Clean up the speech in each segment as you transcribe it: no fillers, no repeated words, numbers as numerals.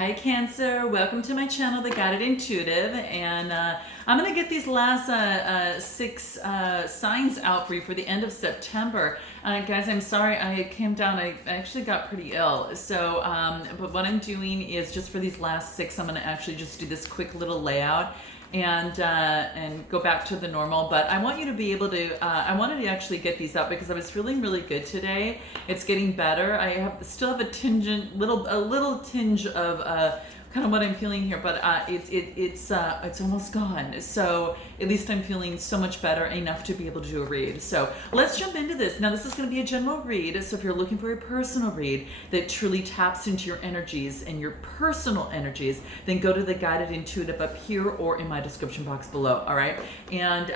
Hi Cancer, welcome to my channel, The Guided Intuitive, and I'm going to get these last six signs out for you for the end of September. Guys, I'm sorry I came down, I actually got pretty ill, so, but what I'm doing is just for these last six, I'm going to actually just do this quick little layout and go back to the normal. But I want you to be able to I wanted to actually get these up because I was feeling really good today. It's getting better. I still have a little tinge of kind of what I'm feeling here, but it's almost gone. So at least I'm feeling so much better, enough to be able to do a read. So let's jump into this. Now this is going to be a general read, so if you're looking for a personal read that truly taps into your energies and your personal energies, then go to the Guided Intuitive up here or in my description box below. All right, and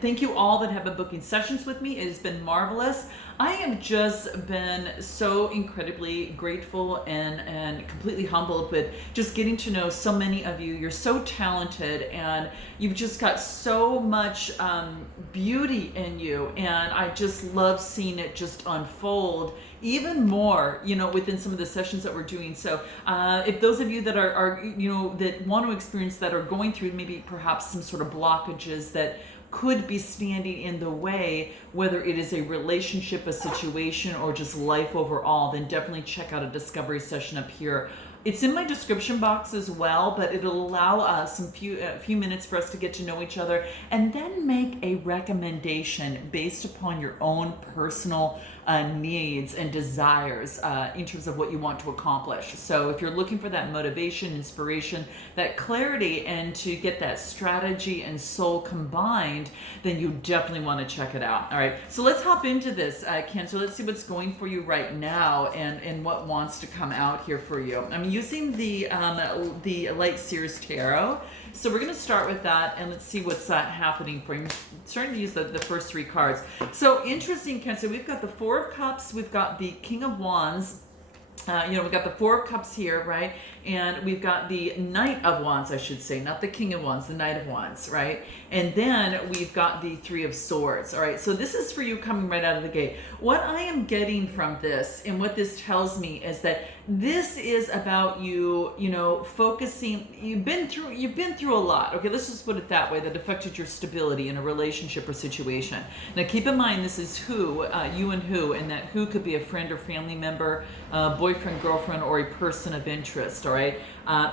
thank you all that have been booking sessions with me. It has been marvelous. I have just been so incredibly grateful and completely humbled with just getting to know so many of you. You're so talented and you've just got so much beauty in you, and I just love seeing it just unfold even more, you know, within some of the sessions that we're doing. So if those of you that are you know, that want to experience that, or going through maybe perhaps some sort of blockages that could be standing in the way, whether it is a relationship, a situation, or just life overall, then definitely check out a discovery session up here. It's in my description box as well, but it'll allow us a few minutes for us to get to know each other and then make a recommendation based upon your own personal needs and desires in terms of what you want to accomplish. So if you're looking for that motivation, inspiration, that clarity, and to get that strategy and soul combined, then you definitely want to check it out. All right, so let's hop into this, Cancer. Let's see what's going for you right now and what wants to come out here for you. I'm using the Light Seers Tarot. So we're going to start with that, and let's see what's happening for you. I'm starting to use the first three cards. So interesting, Cancer. We've got the Four of Cups. We've got the King of Wands. You know, we've got the Four of Cups here, right? And we've got the Knight of Wands, I should say, not the King of Wands, the Knight of Wands, right? And then we've got the Three of Swords, all right? So this is for you coming right out of the gate. What I am getting from this, and what this tells me, is that this is about you, you know, focusing. You've been through a lot, okay? Let's just put it that way, that affected your stability in a relationship or situation. Now keep in mind, this is who, you and who, and that who could be a friend or family member, boyfriend, girlfriend, or a person of interest, all right?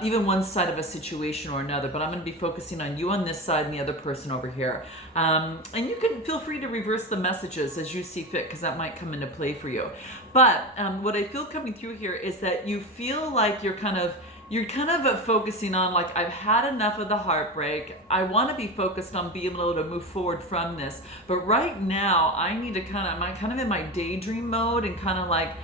Even one side of a situation or another, but I'm going to be focusing on you on this side and the other person over here. And you can feel free to reverse the messages as you see fit, because that might come into play for you. But what I feel coming through here is that you feel like you're kind of focusing on, like, I've had enough of the heartbreak. I want to be focused on being able to move forward from this. But right now, I need to I'm kind of in my daydream mode, and kind of like,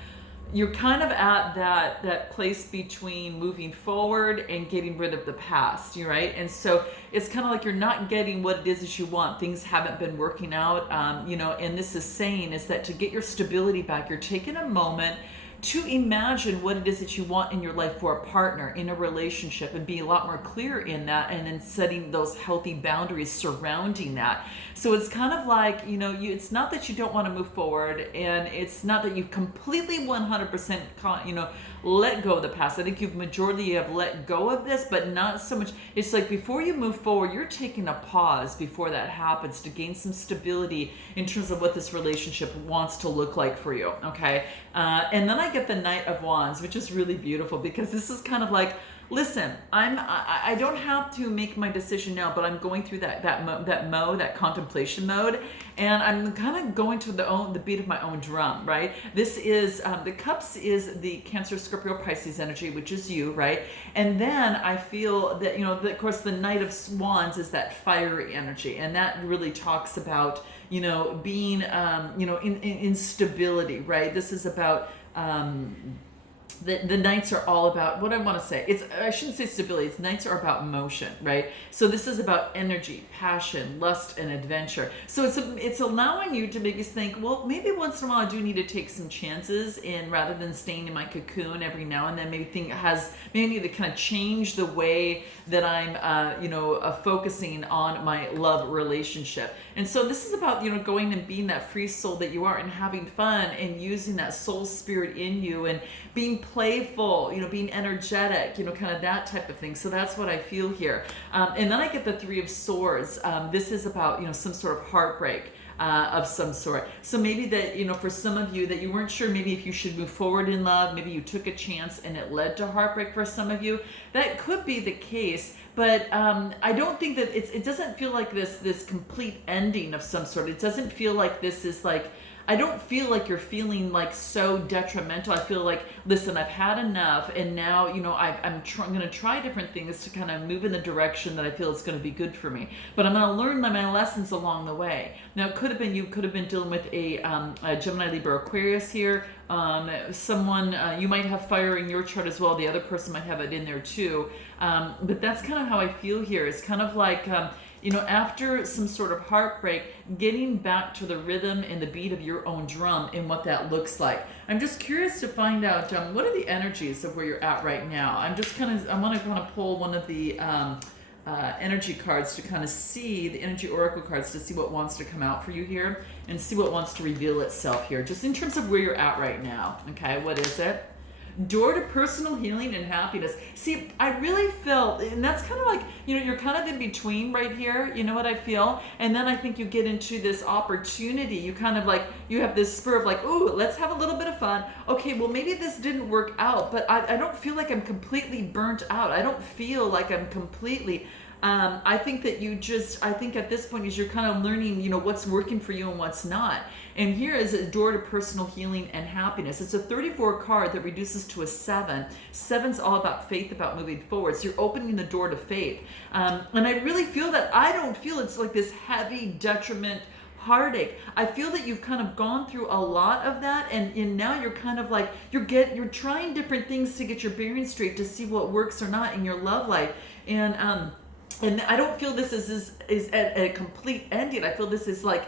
you're kind of at that place between moving forward and getting rid of the past, right? And so it's kind of like you're not getting what it is that you want. Things haven't been working out, you know, and this is saying is that to get your stability back, you're taking a moment to imagine what it is that you want in your life for a partner, in a relationship, and be a lot more clear in that, and then setting those healthy boundaries surrounding that. So it's kind of like, you know, it's not that you don't want to move forward, and it's not that you've completely 100%, you know, let go of the past. I think you've majority have let go of this, but not so much. It's like before you move forward, you're taking a pause before that happens to gain some stability in terms of what this relationship wants to look like for you, okay? And then I get the Knight of Wands, which is really beautiful, because this is kind of like, listen, I don't have to make my decision now, but I'm going through that contemplation mode, and I'm kind of going to the beat of my own drum, right? This is the Cups is the Cancer, Scorpio, Pisces energy, which is you, right? And then I feel that, you know, of course, the Knight of Wands is that fiery energy, and that really talks about, you know, being you know, in stability, right? This is about the Knights are all about, what I want to say, I shouldn't say stability, Knights are about motion, right? So this is about energy, passion, lust, and adventure. So it's allowing you to make us think, well, maybe once in a while I do need to take some chances, and rather than staying in my cocoon every now and then, maybe I need to kind of change the way that I'm you know, focusing on my love relationship. And so this is about, you know, going and being that free soul that you are, and having fun, and using that soul spirit in you, and being playful, being energetic, kind of that type of thing. So that's what I feel here. And then I get the Three of Swords. This is about, some sort of heartbreak. Of some sort. So maybe that, for some of you that you weren't sure maybe if you should move forward in love, maybe you took a chance and it led to heartbreak for some of you. That could be the case, but I don't think that it doesn't feel like this complete ending of some sort. It doesn't feel like this is like, I don't feel like you're feeling like so detrimental. I feel like, listen, I've had enough, and now, I'm going to try different things to kind of move in the direction that I feel is going to be good for me. But I'm going to learn my lessons along the way. Now, it could have been you could have been dealing with a Gemini, Libra, Aquarius here. Someone, you might have fire in your chart as well. The other person might have it in there too. But that's kind of how I feel here. It's kind of like, after some sort of heartbreak, getting back to the rhythm and the beat of your own drum and what that looks like. I'm just curious to find out what are the energies of where you're at right now. I want to kind of pull one of the energy cards to kind of see, the energy oracle cards, to see what wants to come out for you here and see what wants to reveal itself here, just in terms of where you're at right now. Okay, what is it? Door to personal healing and happiness. See, I really felt, and that's kind of like, you're kind of in between right here, you know what I feel? And then I think you get into this opportunity. You kind of like, you have this spur of like, ooh, let's have a little bit of fun. Okay, well, maybe this didn't work out, but I don't feel like I'm completely burnt out. I don't feel like I'm completely... I think that I think at this point is you're kind of learning, what's working for you and what's not. And here is a door to personal healing and happiness. It's a 34 card that reduces to a 7. 7's all about faith, about moving forward. So you're opening the door to faith. And I really feel that I don't feel it's like this heavy detriment, heartache. I feel that you've kind of gone through a lot of that, and now you're kind of like, you're trying different things to get your bearings straight, to see what works or not in your love life. And I don't feel this is at a complete ending. I feel this is so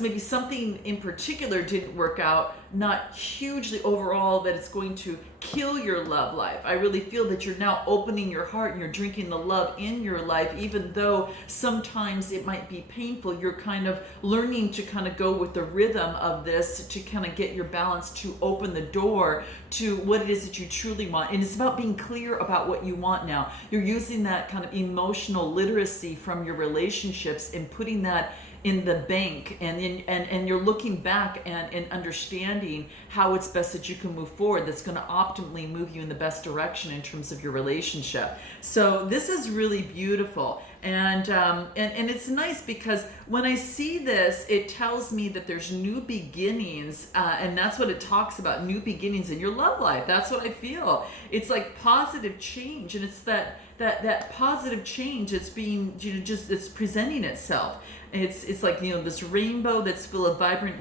maybe something in particular didn't work out, not hugely overall that it's going to kill your love life. I really feel that you're now opening your heart and you're drinking the love in your life, even though sometimes it might be painful. You're kind of learning to kind of go with the rhythm of this to kind of get your balance, to open the door to what it is that you truly want. And it's about being clear about what you want now. You're using that kind of emotional literacy from your relationships and putting that in the bank, and you're looking back and understanding how it's best that you can move forward, that's going to optimally move you in the best direction in terms of your relationship. So this is really beautiful. And it's nice because when I see this, it tells me that there's new beginnings, and that's what it talks about, new beginnings in your love life. That's what I feel. It's like positive change, and it's that positive change. It's being, it's presenting itself. It's like, this rainbow that's full of vibrant,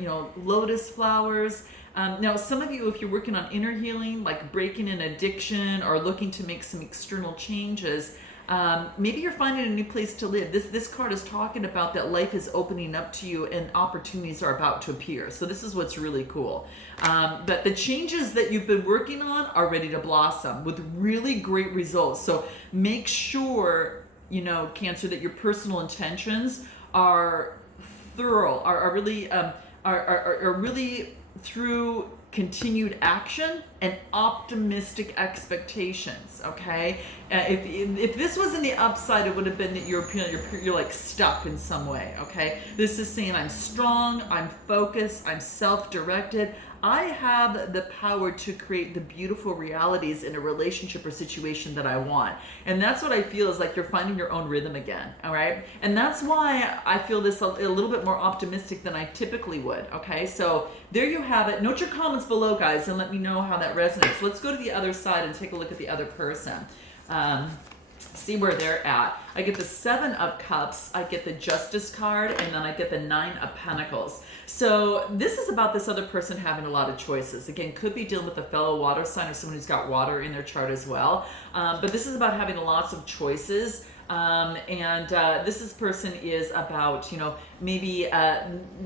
lotus flowers. Now, some of you, if you're working on inner healing, like breaking an addiction or looking to make some external changes, maybe you're finding a new place to live. This card is talking about that life is opening up to you and opportunities are about to appear. So this is what's really cool. But the changes that you've been working on are ready to blossom with really great results. So make sure, Cancer, that your personal intentions are thorough, are really through continued action and optimistic expectations. Okay, if this was in the upside, it would have been that you're like stuck in some way. Okay, this is saying I'm strong, I'm focused, I'm self-directed. I have the power to create the beautiful realities in a relationship or situation that I want. And that's what I feel is like you're finding your own rhythm again, all right? And that's why I feel this a little bit more optimistic than I typically would, okay? So there you have it. Note your comments below, guys, and let me know how that resonates. Let's go to the other side and take a look at the other person. See where they're at. I get the 7 of Cups, I get the Justice card, and then I get the 9 of Pentacles. So this is about this other person having a lot of choices. Again, could be dealing with a fellow water sign or someone who's got water in their chart as well. But this is about having lots of choices. This person is about, maybe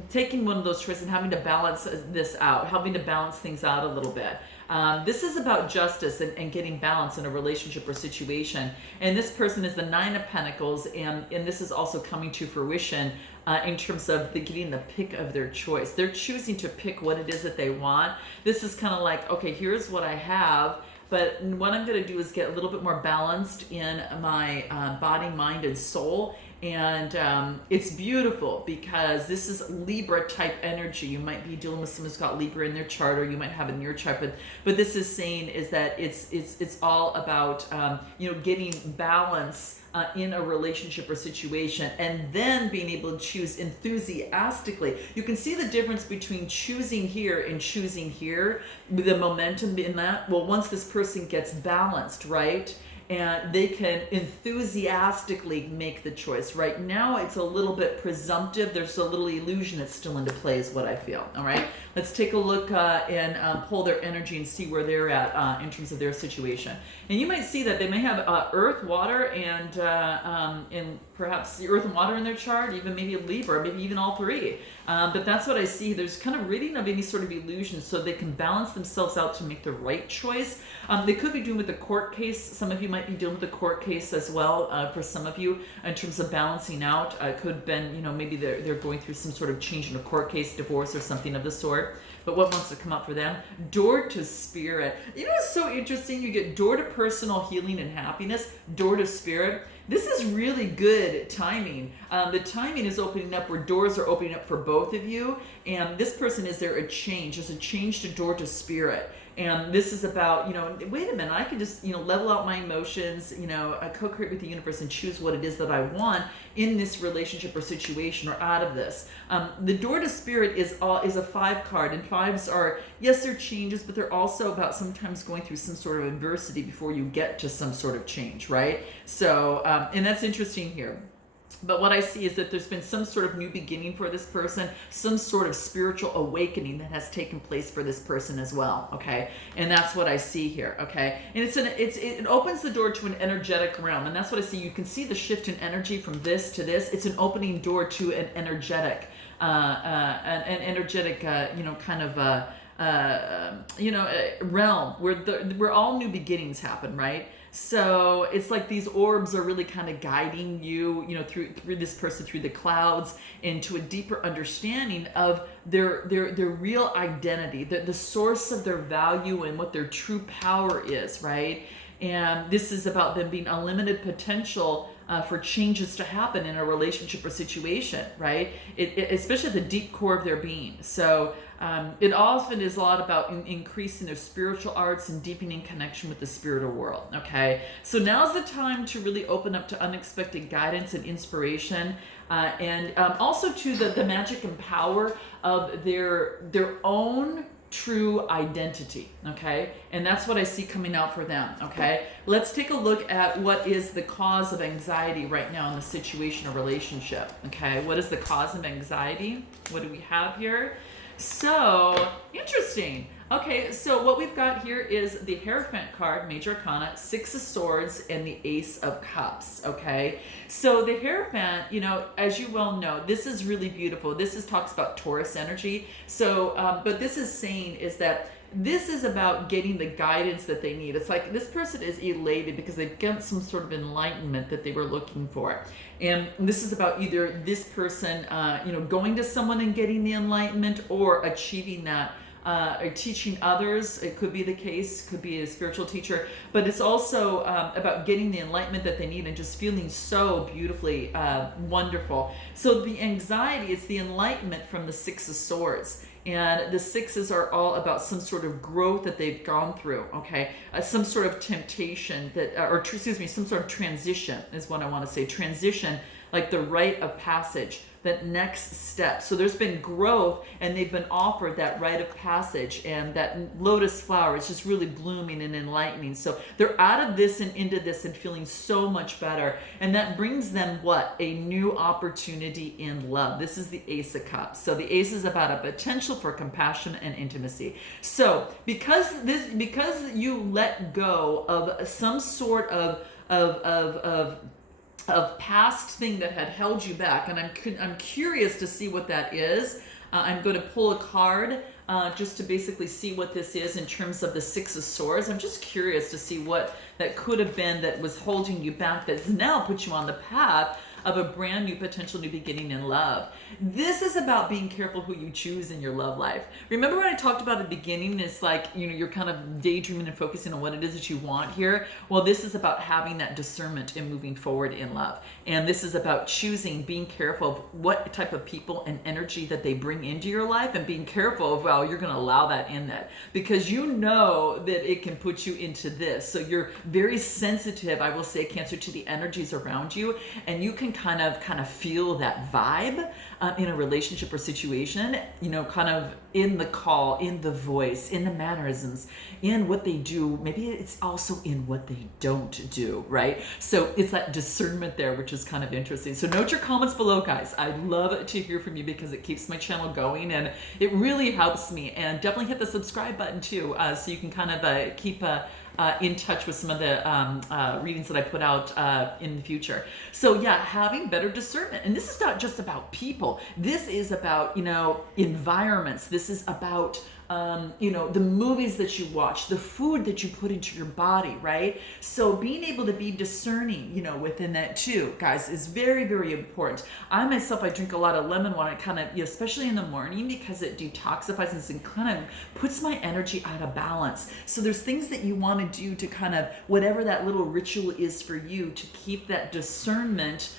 taking one of those choices and having to balance this out, having to balance things out a little bit. This is about justice and getting balance in a relationship or situation. And this person is the 9 of Pentacles, and this is also coming to fruition. in terms of getting the pick of their choice. They're choosing to pick what it is that they want. This is kind of like, okay, here's what I have, but what I'm going to do is get a little bit more balanced in my body, mind, and soul. And it's beautiful because this is Libra type energy. You might be dealing with someone who's got Libra in their chart, or you might have it in your chart. But this is saying is that it's all about getting balance in a relationship or situation, and then being able to choose enthusiastically. You can see the difference between choosing here and choosing here, the momentum in that. Well, once this person gets balanced, right? And they can enthusiastically make the choice. Right now, it's a little bit presumptive. There's a little illusion that's still into play is what I feel. All right, let's take a look and pull their energy and see where they're at in terms of their situation. And you might see that they may have earth, water, and perhaps the earth and water in their chart, even maybe a Libra, maybe even all three. But that's what I see. There's kind of ridding of any sort of illusion so they can balance themselves out to make the right choice. They could be doing with the court case. Some of you might be dealing with the court case as well. For some of you, in terms of balancing out, could have been, maybe they're going through some sort of change in a court case, divorce, or something of the sort. But what wants to come up for them? Door to spirit. It's so interesting. You get door to personal healing and happiness, door to spirit. This is really good timing. The timing is opening up where doors are opening up for both of you. And this person, is there a change? There's a change to door to spirit. And this is about, wait a minute, I can just, level out my emotions, co-create with the universe and choose what it is that I want in this relationship or situation or out of this. The door to spirit is a 5 card, and 5s are, yes, they're changes, but they're also about sometimes going through some sort of adversity before you get to some sort of change, right? So, and that's interesting here. But what I see is that there's been some sort of new beginning for this person, some sort of spiritual awakening that has taken place for this person as well, okay? And that's what I see here, okay? And it opens the door to an energetic realm, and that's what I see. You can see the shift in energy from this to this. It's an opening door to an energetic, realm where all new beginnings happen, right? So it's like these orbs are really kind of guiding you, through this person through the clouds into a deeper understanding of their real identity, the source of their value and what their true power is, right? And this is about them being unlimited potential for changes to happen in a relationship or situation, right? Especially at the deep core of their being. So it often is a lot about increasing their spiritual arts and deepening connection with the spiritual world, okay? So now's the time to really open up to unexpected guidance and inspiration, and also to the magic and power of their own true identity, okay? And that's what I see coming out for them, okay? Let's take a look at what is the cause of anxiety right now in the situation or relationship, okay? What is the cause of anxiety? What do we have here? So, interesting. Okay, so what we've got here is the Hierophant card, Major Arcana, 6 of Swords, and the Ace of Cups, okay? So the Hierophant, as you well know, this is really beautiful. This talks about Taurus energy. So, but this is saying is that this is about getting the guidance that they need. It's like this person is elated because they've got some sort of enlightenment that they were looking for. And this is about either this person, going to someone and getting the enlightenment, or achieving that, or teaching others. It could be the case, could be a spiritual teacher, but it's also about getting the enlightenment that they need and just feeling so beautifully wonderful. So the anxiety is the enlightenment from the 6 of Swords. And the 6s are all about some sort of growth that they've gone through, okay? Some sort of temptation some sort of transition is what I want to say. Transition, like the rite of passage, that next step. So there's been growth, and they've been offered that rite of passage, and that lotus flower is just really blooming and enlightening. So they're out of this and into this and feeling so much better. And that brings them what? A new opportunity in love. This is the Ace of Cups. So the Ace is about a potential for compassion and intimacy. So because you let go of some sort of past thing that had held you back, and I'm curious to see what that is. I'm going to pull a card just to basically see what this is in terms of the 6 of Swords. I'm just curious to see what that could have been that was holding you back, that's now put you on the path of a brand new potential new beginning in love. This is about being careful who you choose in your love life. Remember when I talked about at the beginning, it's like, you're kind of daydreaming and focusing on what it is that you want here. Well, this is about having that discernment and moving forward in love. And this is about choosing, being careful of what type of people and energy that they bring into your life, and being careful of how you're going to allow that in that, because you know that it can put you into this. So you're very sensitive, I will say, Cancer, to the energies around you, and you can kind of feel that vibe in a relationship or situation, kind of in the call, in the voice, in the mannerisms, in what they do. Maybe it's also in what they don't do, right? So it's that discernment there, which is kind of interesting. So note your comments below, guys. I'd love to hear from you because it keeps my channel going and it really helps me. And definitely hit the subscribe button too, so you can kind of keep in touch with some of the readings that I put out in the future. So yeah, having better discernment. And this is not just about people. This is about, environments. This is about, the movies that you watch, the food that you put into your body, right? So being able to be discerning, within that too, guys, is very, very important. I myself, I drink a lot of lemon water, kind of, especially in the morning, because it detoxifies and kind of puts my energy out of balance. So there's things that you want to do to kind of, whatever that little ritual is for you, to keep that discernment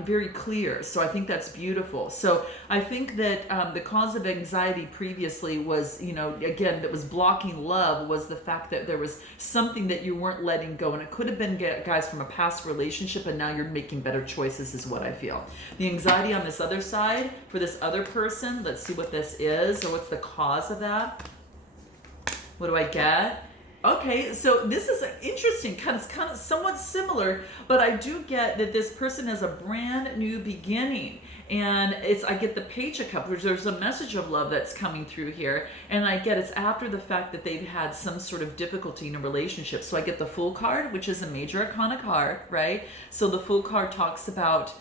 very clear. So I think that's beautiful. So I think that the cause of anxiety previously was, again, that was blocking love, was the fact that there was something that you weren't letting go. And it could have been, guys, from a past relationship, and now you're making better choices, is what I feel. The anxiety on this other side, for this other person, let's see what this is, or what's the cause of that. What do I get? Okay, so this is interesting, kind of somewhat similar, but I do get that this person has a brand new beginning. And I get the Page of Cups, which there's a message of love that's coming through here. And I get it's after the fact that they've had some sort of difficulty in a relationship. So I get the Fool card, which is a major arcana card, right? So the Fool card talks about,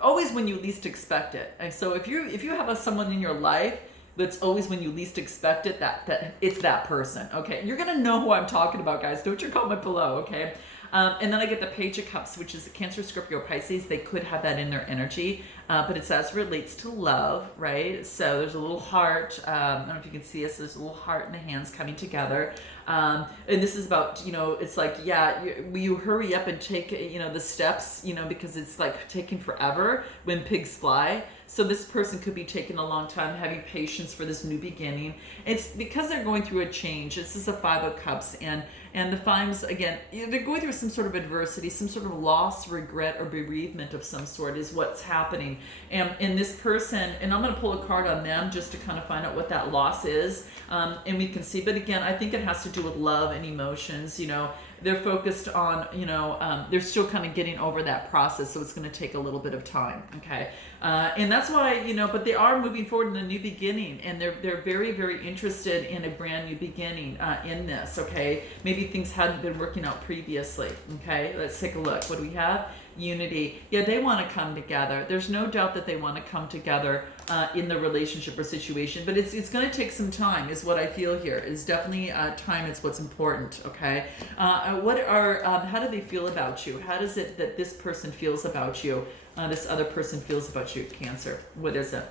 always when you least expect it. And so if you have someone in your life, but it's always when you least expect it, that it's that person, okay? You're gonna know who I'm talking about, guys. Don't you comment below, okay? And then I get the Page of Cups, which is a Cancer, Scorpio, Pisces. They could have that in their energy, but it's as relates to love, right? So there's a little heart. I don't know if you can see this. There's a little heart and the hands coming together. And this is about, it's like, yeah, you hurry up and take, the steps, because it's like taking forever when pigs fly. So this person could be taking a long time, having patience for this new beginning. It's because they're going through a change. This is a Five of Cups, and the fives, again, they're going through some sort of adversity, some sort of loss, regret, or bereavement of some sort is what's happening. And this person, and I'm going to pull a card on them just to kind of find out what that loss is, and we can see. But again, I think it has to do with love and emotions. They're focused on, they're still kind of getting over that process, so it's going to take a little bit of time, okay? And that's why, but they are moving forward in a new beginning, and they're very, very interested in a brand new beginning in this, okay? Maybe things hadn't been working out previously, okay? Let's take a look. What do we have? Unity. Yeah, they want to come together. There's no doubt that they want to come together in the relationship or situation, but it's going to take some time, is what I feel here. It's definitely time. It's what's important, okay? How do they feel about you? How does it that this person feels about you, this other person feels about you, Cancer? What is it?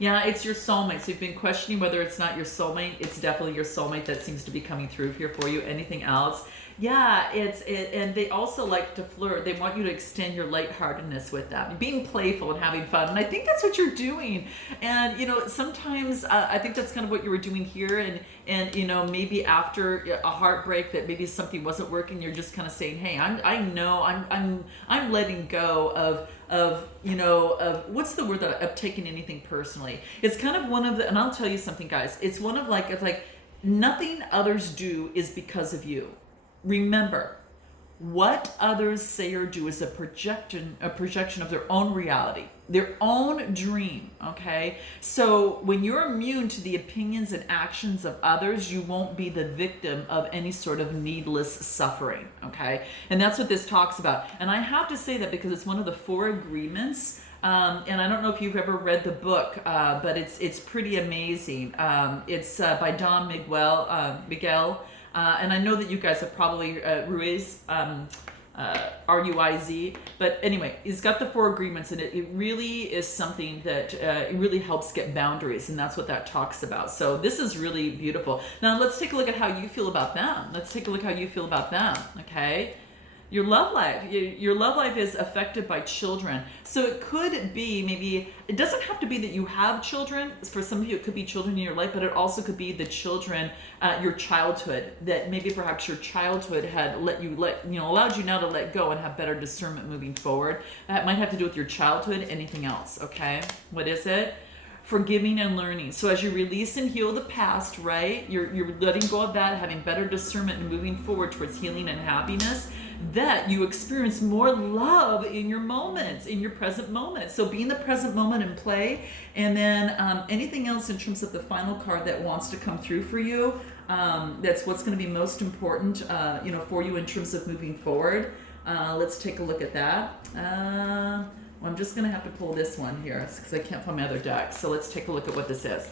Yeah, it's your soulmate. So you've been questioning whether it's not your soulmate. It's definitely your soulmate that seems to be coming through here for you. Anything else? Yeah, and they also like to flirt. They want you to extend your lightheartedness with them, being playful and having fun. And I think that's what you're doing. And sometimes I think that's kind of what you were doing here. And maybe after a heartbreak that maybe something wasn't working, you're just kind of saying, hey, I'm letting go of what's the word of taking anything personally. It's kind of one of the, and I'll tell you something, guys. It's one of it's like nothing others do is because of you. Remember, what others say or do is a projection of their own reality, their own dream, okay? So when you're immune to the opinions and actions of others, you won't be the victim of any sort of needless suffering, okay? And that's what this talks about. And I have to say that because it's one of the 4 agreements. And I don't know if you've ever read the book, but it's pretty amazing. It's by Don Miguel. And I know that you guys have probably Ruiz. RUIZ. But anyway, he's got the 4 agreements, and it really is something that it really helps get boundaries, and that's what that talks about. So this is really beautiful. Now let's take a look at how you feel about them. Let's take a look how you feel about them, okay? Your love life. Your love life is affected by children. So it could be maybe, it doesn't have to be that you have children. For some of you, it could be children in your life, but it also could be the children, your childhood, that maybe perhaps your childhood had allowed you now to let go and have better discernment moving forward. That might have to do with your childhood, anything else, okay? What is it? Forgiving and learning. So as you release and heal the past, right? You're letting go of that, having better discernment and moving forward towards healing and happiness, that you experience more love in your moments, in your present moment. So be in the present moment and play. And then anything else in terms of the final card that wants to come through for you, that's what's going to be most important, for you in terms of moving forward. Let's take a look at that. I'm just going to have to pull this one here because I can't find my other deck. So let's take a look at what this is.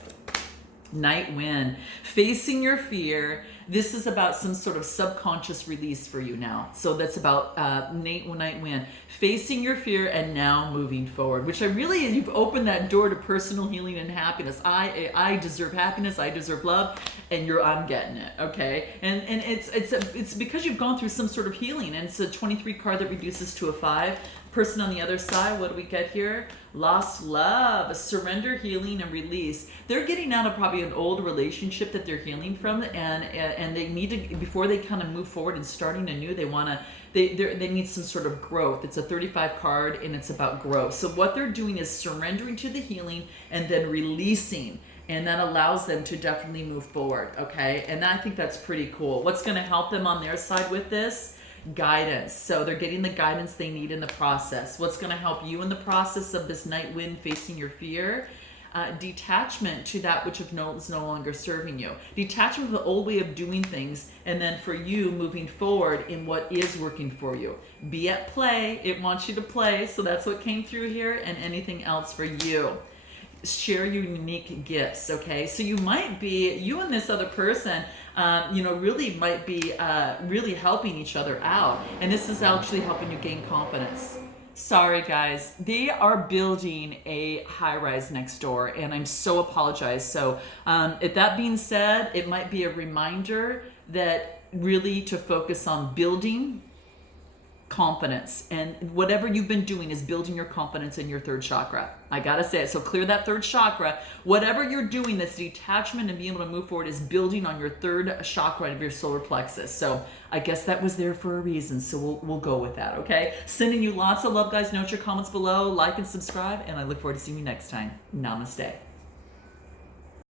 Night wind. Facing your fear. This is about some sort of subconscious release for you now. So that's about night wind. Facing your fear and now moving forward, which you've opened that door to personal healing and happiness. I deserve happiness. I deserve love, and I'm getting it. Okay, and it's because you've gone through some sort of healing, and it's a 23 card that reduces to a 5. Person on the other side, what do we get here? Lost love, surrender, healing, and release. They're getting out of probably an old relationship that they're healing from, and they need to, before they kind of move forward and starting anew, they need some sort of growth. It's a 35 card, and it's about growth. So what they're doing is surrendering to the healing and then releasing. And that allows them to definitely move forward, okay? And I think that's pretty cool. What's going to help them on their side with this? Guidance. So they're getting the guidance they need in the process. What's going to help you in the process of this night wind facing your fear? Detachment to that which is no longer serving you. Detachment from the old way of doing things, and then for you moving forward in what is working for you. Be at play. It wants you to play, so that's what came through here, and anything else for you. Share your unique gifts, okay? So you and this other person, really might be really helping each other out. And this is actually helping you gain confidence. Sorry, guys. They are building a high-rise next door, and I'm so apologize. So if that being said, it might be a reminder that really to focus on building confidence, and whatever you've been doing is building your confidence in your 3rd chakra. I gotta say it. So clear that 3rd chakra. Whatever you're doing that's detachment and being able to move forward is building on your 3rd chakra of your solar plexus. So I guess that was there for a reason. So we'll go with that, okay? Sending you lots of love, guys. Note your comments below, like and subscribe, and I look forward to seeing you next time. Namaste.